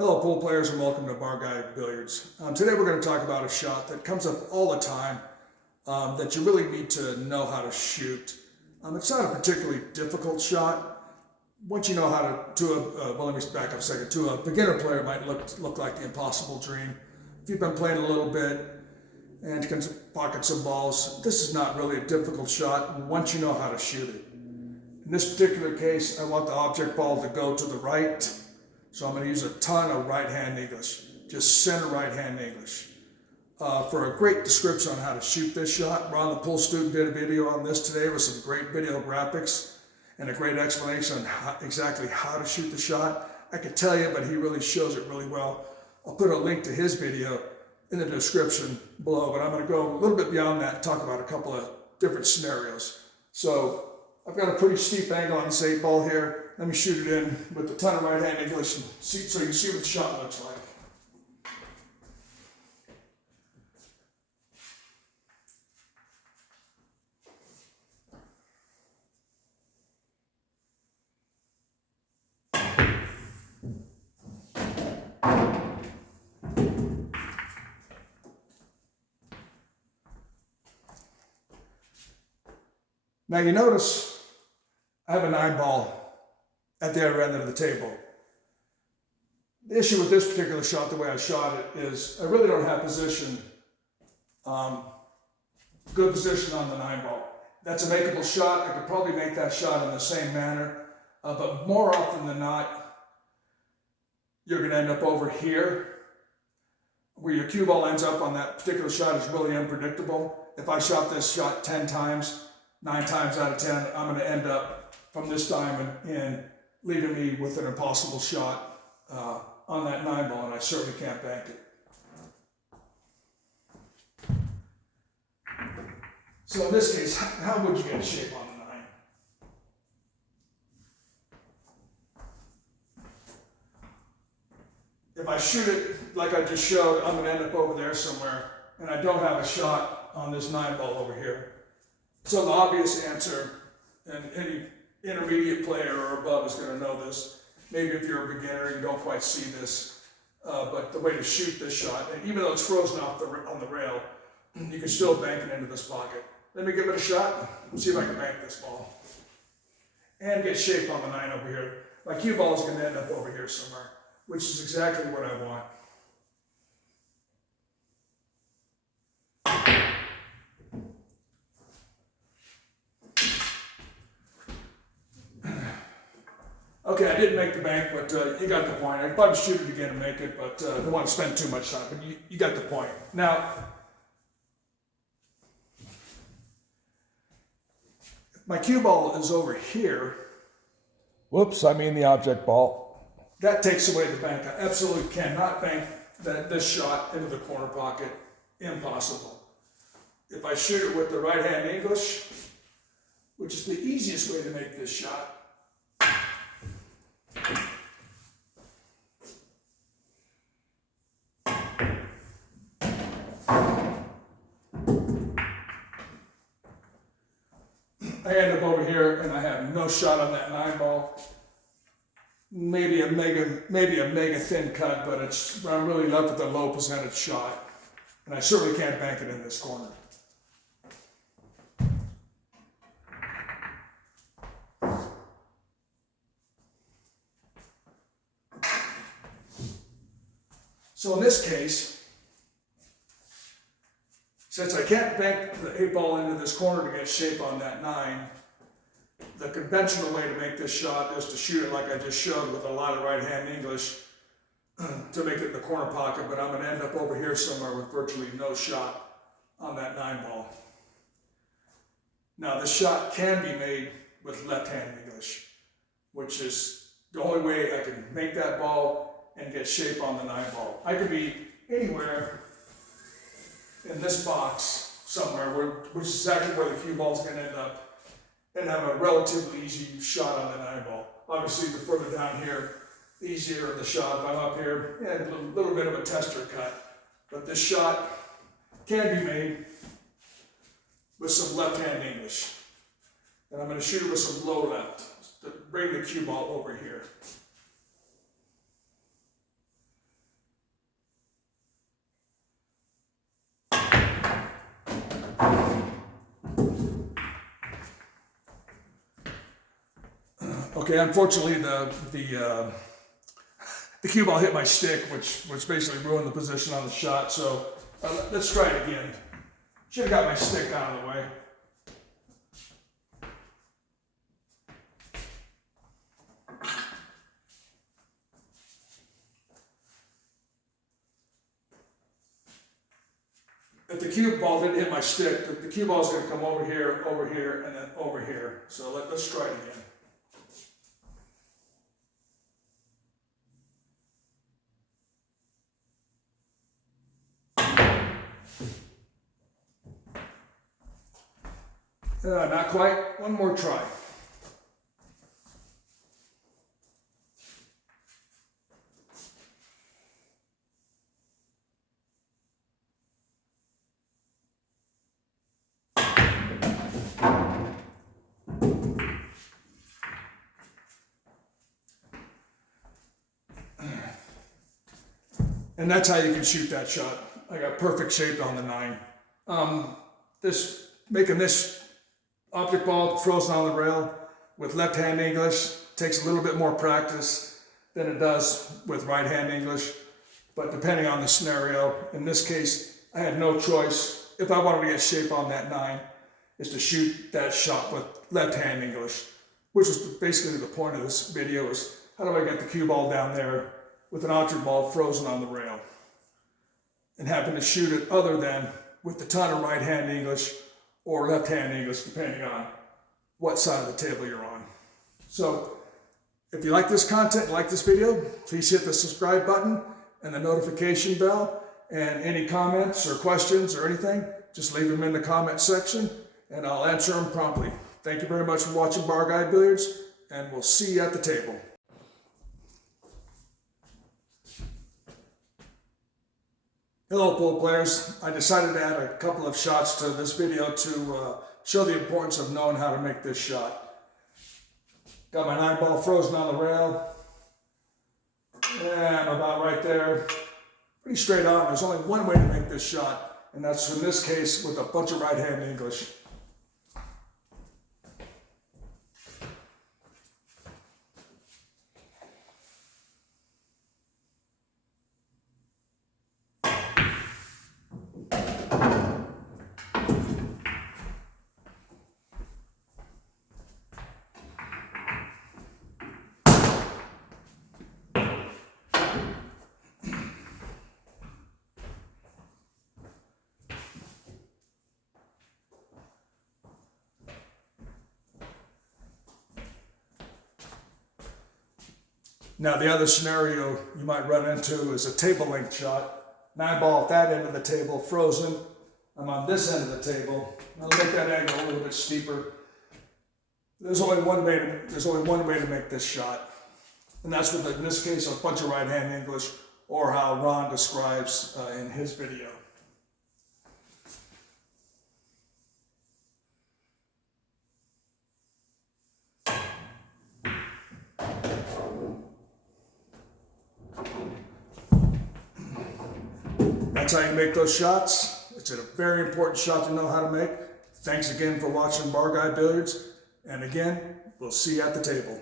Hello pool players and welcome to Bar Guy Billiards. Today we're going to talk about a shot that comes up all the time that you really need to know how to shoot. It's not a particularly difficult shot. Once you know how well let me back up a second. To a beginner player it might look like the impossible dream. If you've been playing a little bit and can pocket some balls, this is not really a difficult shot once you know how to shoot it. In this particular case, I want the object ball to go to the right. So I'm going to use a ton of right-hand English, just center right-hand English. For a great description on how to shoot this shot, Ron the Pool Student did a video on this today with some great video graphics and a great explanation on exactly how to shoot the shot. I could tell you, but he really shows it really well. I'll put a link to his video in the description below, but I'm going to go a little bit beyond that and talk about a couple of different scenarios. So I've got a pretty steep angle on this 8-ball here. Let me shoot it in with a ton of right-hand English and so you can see what the shot looks like. Now you notice I have a 9-ball at the other end of the table. The issue with this particular shot, the way I shot it, is I really don't have good position on the 9-ball. That's a makeable shot. I could probably make that shot in the same manner, but more often than not, you're going to end up over here. Where your cue ball ends up on that particular shot is really unpredictable. If I shot this shot 10 times, 9 times out of 10, I'm going to end up from this diamond in, leaving me with an impossible shot on that 9-ball, and I certainly can't bank it. So in this case, how would you get a shape on the 9? If I shoot it like I just showed, I'm going to end up over there somewhere, and I don't have a shot on this 9-ball over here. So the obvious answer, and any intermediate player or above is going to know this. Maybe if you're a beginner and you don't quite see this, but the way to shoot this shot, and even though it's frozen off on the rail, you can still bank it into this pocket. Let me give it a shot and see if I can bank this ball. And get shape on the 9 over here. My cue ball is going to end up over here somewhere, which is exactly what I want. Okay, I didn't make the bank, but you got the point. I'd probably shoot it again and make it, but I don't want to spend too much time, but you got the point. Now, if my cue ball is over here, whoops, I mean the object ball, that takes away the bank. I absolutely cannot bank this shot into the corner pocket. Impossible. If I shoot it with the right-hand English, which is the easiest way to make this shot, I end up over here and I have no shot on that 9-ball. Maybe a mega thin cut, but I'm really left with a low percentage shot. And I certainly can't bank it in this corner. So in this case, since I can't bank the 8-ball into this corner to get shape on that 9, the conventional way to make this shot is to shoot it like I just showed with a lot of right-hand English to make it in the corner pocket, but I'm going to end up over here somewhere with virtually no shot on that 9-ball. Now this shot can be made with left-hand English, which is the only way I can make that ball and get shape on the 9-ball. I could be anywhere in this box somewhere, which is exactly where the cue ball is going to end up, and have a relatively easy shot on the 9-ball. Obviously, the further down here, the easier the shot. If I'm up here, yeah, a little bit of a tester cut. But this shot can be made with some left-hand English. And I'm going to shoot it with some low left to bring the cue ball over here. Okay, unfortunately the cue ball hit my stick, which basically ruined the position on the shot. So let's try it again. Should have got my stick out of the way. If the cue ball didn't hit my stick, the cue ball is going to come over here, and then over here. So let's try it again. Not quite. One more try. And that's how you can shoot that shot. I got perfect shape on the 9. Making this object ball frozen on the rail with left hand English takes a little bit more practice than it does with right hand English. But depending on the scenario, in this case, I had no choice. If I wanted to get shape on that 9, is to shoot that shot with left hand English, which was basically the point of this video, is how do I get the cue ball down there with an object ball frozen on the rail and happen to shoot it other than with a ton of right hand English or left hand English, depending on what side of the table you're on. So if you like this content, like this video, please hit the subscribe button and the notification bell, and any comments or questions or anything, just leave them in the comment section and I'll answer them promptly. Thank you very much for watching Bar Guy Billiards, and we'll see you at the table. Hello pool players. I decided to add a couple of shots to this video to show the importance of knowing how to make this shot. Got my 9 ball frozen on the rail, and about right there, pretty straight on. There's only one way to make this shot, and that's in this case with a bunch of right hand English. Now the other scenario you might run into is a table length shot. 9 ball at that end of the table, frozen. I'm on this end of the table. I'll make that angle a little bit steeper. There's only one way to make this shot, and that's with, in this case, a bunch of right hand English, or how Ron describes in his video. That's how you make those shots. It's a very important shot to know how to make. Thanks again for watching Bar Guy Billiards. And again, we'll see you at the table.